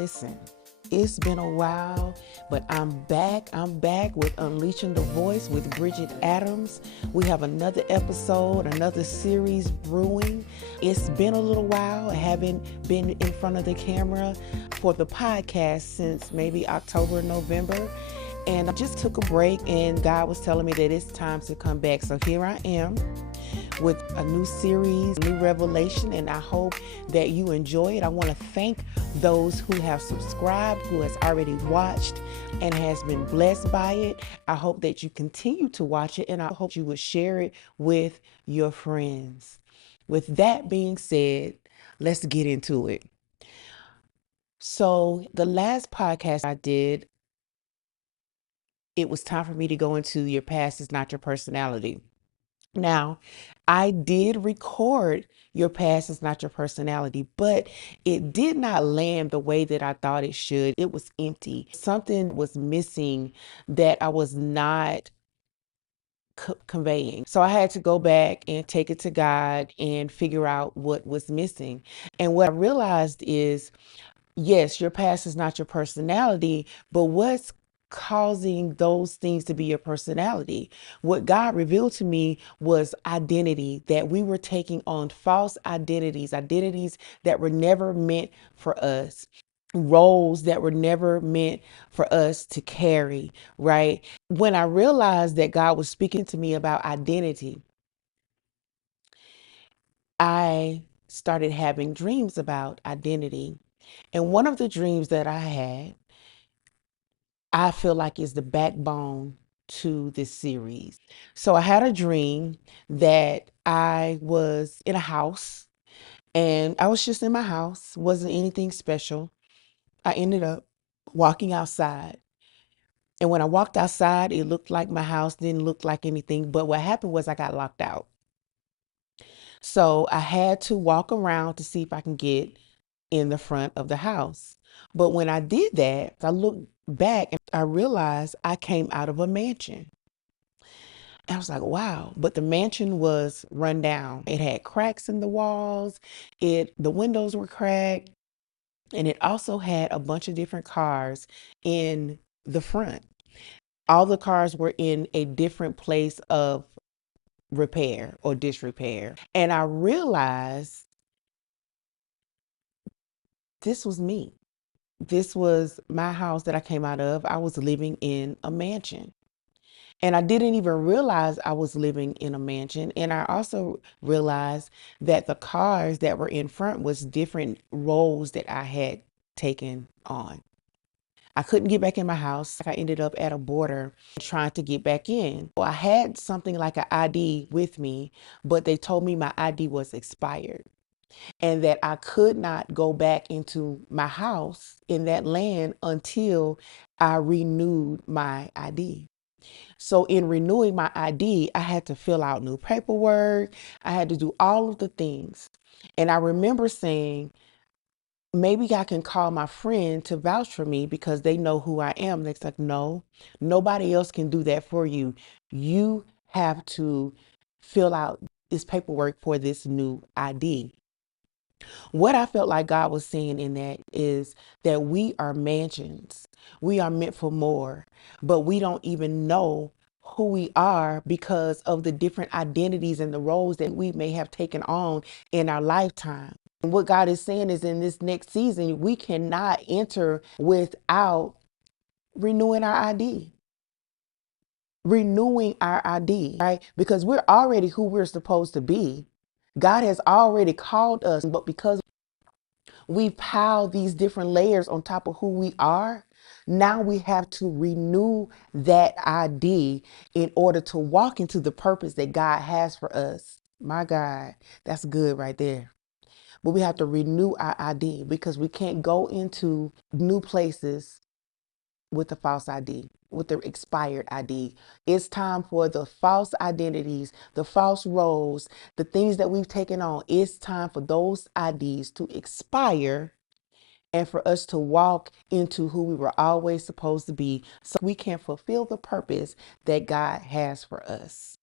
Listen, it's been a while, but I'm back. I'm back with Unleashing the Voice with Bridget Adams. We have another episode, another series brewing. It's been a little while. I haven't been in front of the camera for the podcast since maybe October, November. And I just took a break, and God was telling me that it's time to come back. So here I am with a new series, new revelation, and I hope that you enjoy it. I want to thank those who have subscribed, who has already watched and has been blessed by it. I hope that you continue to watch it, and I hope you would share it with your friends. With that being said, let's get into it. So the last podcast I did, it was time for me to go into your past is not your personality. Now, I did record your past is not your personality, but it did not land the way that I thought it should. It was empty. Something was missing that I was not conveying. So I had to go back and take it to God and figure out what was missing. And what I realized is, yes, your past is not your personality, but what's causing those things to be your personality? What God revealed to me was identity, that we were taking on false identities, identities that were never meant for us, roles that were never meant for us to carry, right? When I realized that God was speaking to me about identity, I started having dreams about identity. And one of the dreams that I had, I feel like is the backbone to this series. So I had a dream that I was in a house and I was just in my house, wasn't anything special. I ended up walking outside. And when I walked outside, it looked like my house didn't look like anything. But what happened was I got locked out. So I had to walk around to see if I can get in the front of the house. But when I did that, I looked back and I realized I came out of a mansion. And I was like, wow. But the mansion was run down. It had cracks in the walls. The windows were cracked. And it also had a bunch of different cars in the front. All the cars were in a different place of repair or disrepair. And I realized this was me. This was my house that I came out of. I was living in a mansion. And I didn't even realize I was living in a mansion. And I also realized that the cars that were in front was different roles that I had taken on. I couldn't get back in my house. I ended up at a border trying to get back in. Well, I had something like an ID with me, but they told me my ID was expired and that I could not go back into my house in that land until I renewed my ID. So in renewing my ID, I had to fill out new paperwork. I had to do all of the things. And I remember saying, maybe I can call my friend to vouch for me because they know who I am. They're like, no, nobody else can do that for you. You have to fill out this paperwork for this new ID. What I felt like God was saying in that is that we are mansions. We are meant for more, but we don't even know who we are because of the different identities and the roles that we may have taken on in our lifetime. And what God is saying is in this next season, we cannot enter without renewing our ID. Renewing our ID, right? Because we're already who we're supposed to be. God has already called us, but because we pile these different layers on top of who we are, now we have to renew that ID in order to walk into the purpose that God has for us. My God, that's good right there. But we have to renew our ID because we can't go into new places with the false ID, with the expired ID. It's time for the false identities, the false roles, the things that we've taken on. It's time for those IDs to expire and for us to walk into who we were always supposed to be so we can fulfill the purpose that God has for us.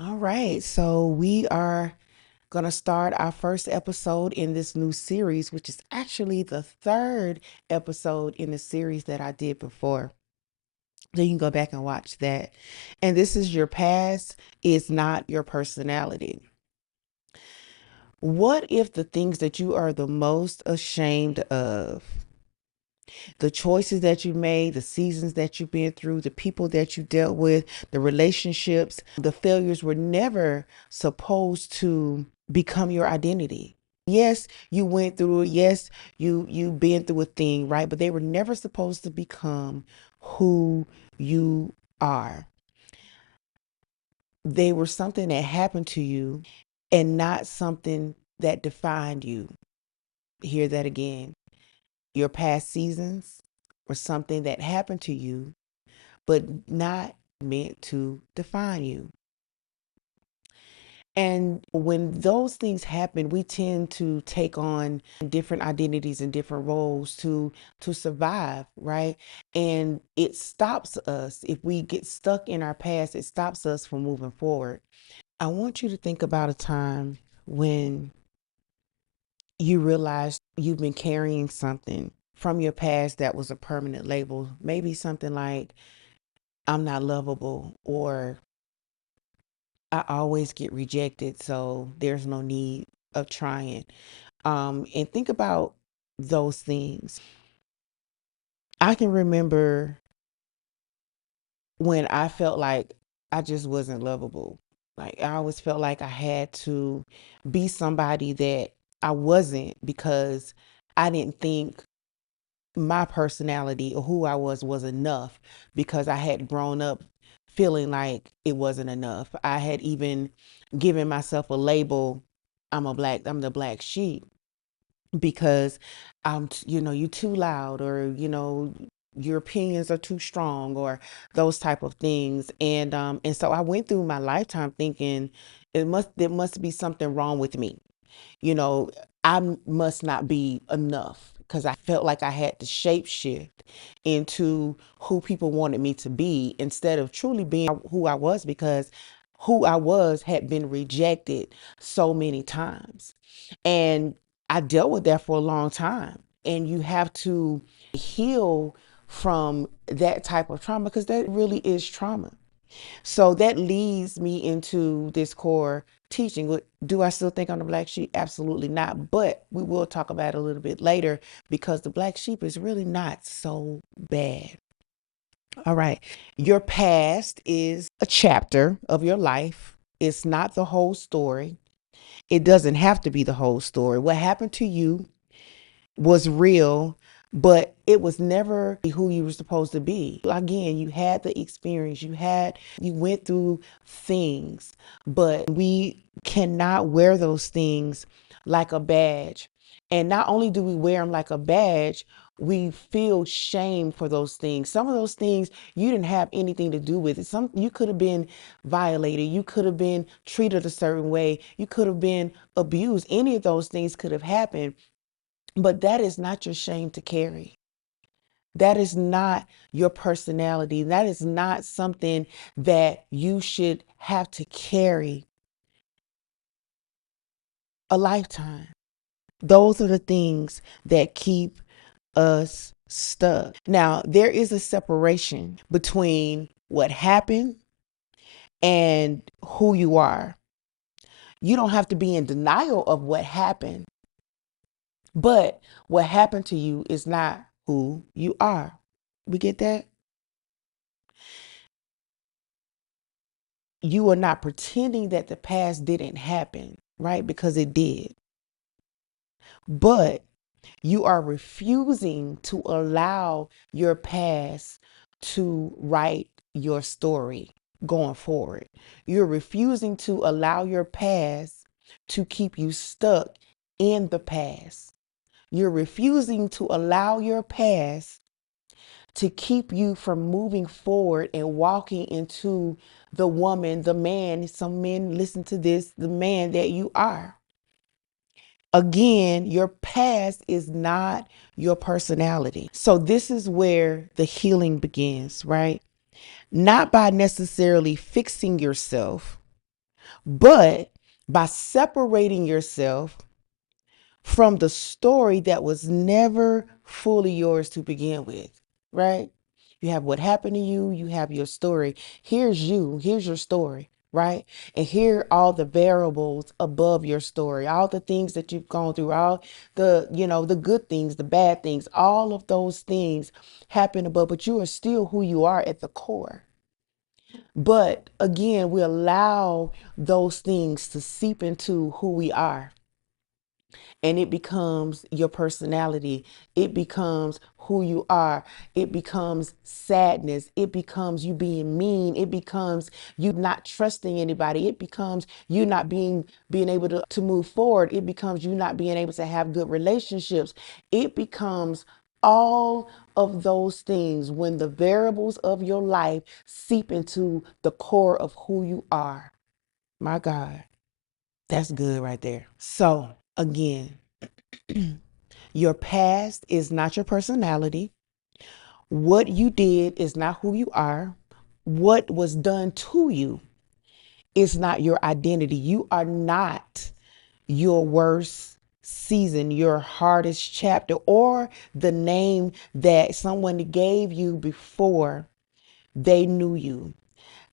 All right, so we are going to start our first episode in this new series, which is actually the third episode in the series that I did before. Then you can go back and watch that. And this is your past is not your personality. What if the things that you are the most ashamed of, the choices that you made, the seasons that you've been through, the people that you dealt with, the relationships, the failures were never supposed to become your identity? Yes, you went through it. Yes, you've been through a thing, right? But they were never supposed to become who you are. They were something that happened to you and not something that defined you. Hear that again. Your past seasons were something that happened to you, but not meant to define you. And when those things happen, we tend to take on different identities and different roles to survive, right? And it stops us. If we get stuck in our past, it stops us from moving forward. I want you to think about a time when you realize you've been carrying something from your past that was a permanent label. Maybe something like, I'm not lovable, or I always get rejected, so there's no need of trying. And think about those things. I can remember when I felt like I just wasn't lovable. Like I always felt like I had to be somebody that I wasn't, because I didn't think my personality or who I was enough, because I had grown up feeling like it wasn't enough. I had even given myself a label. I'm the black sheep, because you too loud, or your opinions are too strong, or those type of things. And so I went through my lifetime thinking there must be something wrong with me. you know, I must not be enough, because I felt like I had to shape shift into who people wanted me to be, instead of truly being who I was, because who I was had been rejected so many times. And I dealt with that for a long time. And you have to heal from that type of trauma, because that really is trauma. So that leads me into this core teaching. Do I still think I'm the black sheep? Absolutely not. But we will talk about it a little bit later, because the black sheep is really not so bad. All right. Your past is a chapter of your life. It's not the whole story. It doesn't have to be the whole story. What happened to you was real, but it was never who you were supposed to be. Again, you had the experience, you went through things, but we cannot wear those things like a badge. And not only do we wear them like a badge, we feel shame for those things. Some of those things you didn't have anything to do with it. Some you could have been violated, you could have been treated a certain way, you could have been abused. Any of those things could have happened, but that is not your shame to carry. That is not your personality. That is not something that you should have to carry a lifetime. Those are the things that keep us stuck. Now, there is a separation between what happened and who you are. You don't have to be in denial of what happened, but what happened to you is not who you are. We get that? You are not pretending that the past didn't happen, right? Because it did. But you are refusing to allow your past to write your story going forward. You're refusing to allow your past to keep you stuck in the past. You're refusing to allow your past to keep you from moving forward and walking into the woman, the man, some men listen to this, the man that you are. Again, your past is not your personality. So this is where the healing begins, right? Not by necessarily fixing yourself, but by separating yourself from the story that was never fully yours to begin with, right? You have what happened to you, you have your story. Here's you, here's your story, right? And here are all the variables above your story, all the things that you've gone through, all the, the good things, the bad things, all of those things happen above, but you are still who you are at the core. But again, we allow those things to seep into who we are, and it becomes your personality. It becomes who you are. It becomes sadness. It becomes you being mean. It becomes you not trusting anybody. It becomes you not being able to move forward. It becomes you not being able to have good relationships. It becomes all of those things when the variables of your life seep into the core of who you are. My God, that's good right there. So again, your past is not your personality. What you did is not who you are. What was done to you is not your identity. You are not your worst season, your hardest chapter, or the name that someone gave you before they knew you.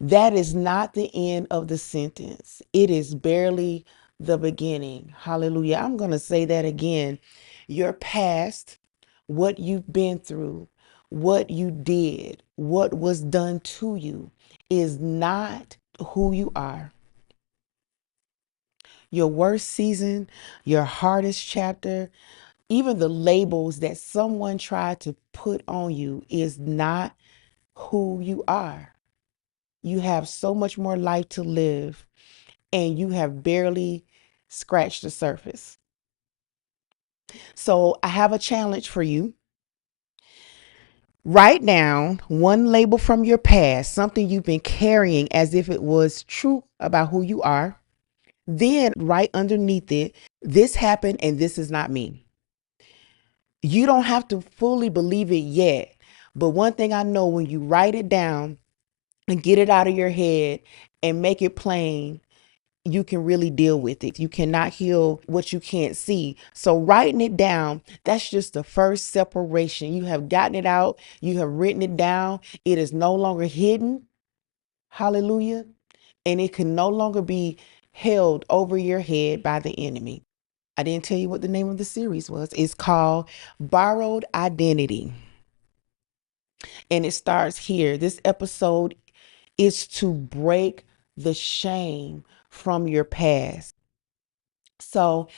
That is not the end of the sentence. It is barely the beginning. Hallelujah. I'm going to say that again. Your past, what you've been through, what you did, what was done to you is not who you are. Your worst season, your hardest chapter, even the labels that someone tried to put on you is not who you are. You have so much more life to live, and you have barely scratched the surface. So I have a challenge for you. Write down one label from your past, something you've been carrying as if it was true about who you are. Then write underneath it, this happened and this is not me. You don't have to fully believe it yet. But one thing I know, when you write it down and get it out of your head and make it plain, you can really deal with it. You cannot heal what you can't see. So writing it down, that's just the first separation. You have gotten it out. You have written it down. It is no longer hidden. Hallelujah. And it can no longer be held over your head by the enemy. I didn't tell you what the name of the series was. It's called Borrowed Identity. And it starts here. This episode is to break the shame from your past. So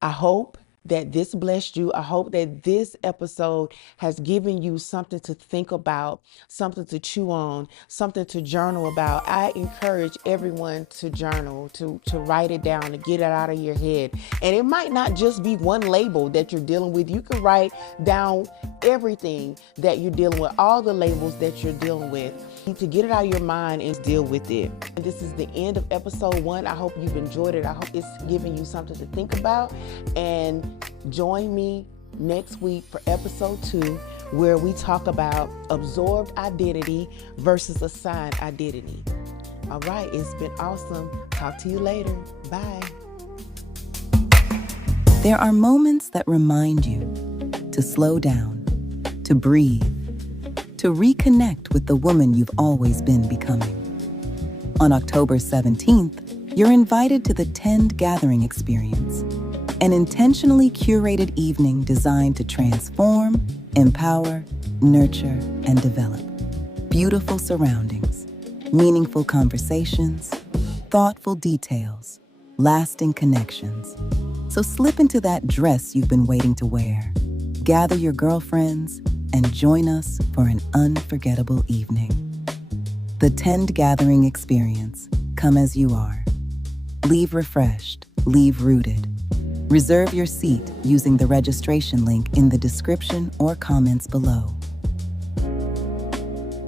I hope that this blessed you. I hope that this episode has given you something to think about, something to chew on, something to journal about. I encourage everyone to journal, to write it down, to get it out of your head. And it might not just be one label that you're dealing with. You can write down everything that you're dealing with, all the labels that you're dealing with, to get it out of your mind and deal with it. And this is the end of episode 1. I hope you've enjoyed it. I hope it's giving you something to think about. And join me next week for episode 2, where we talk about absorbed identity versus assigned identity. All right, it's been awesome. Talk to you later. Bye. There are moments that remind you to slow down, to breathe, to reconnect with the woman you've always been becoming. On October 17th, you're invited to the Tend Gathering Experience, an intentionally curated evening designed to transform, empower, nurture, and develop. Beautiful surroundings, meaningful conversations, thoughtful details, lasting connections. So slip into that dress you've been waiting to wear. Gather your girlfriends and join us for an unforgettable evening. The Tend Gathering Experience. Come as you are. Leave refreshed. Leave rooted. Reserve your seat using the registration link in the description or comments below.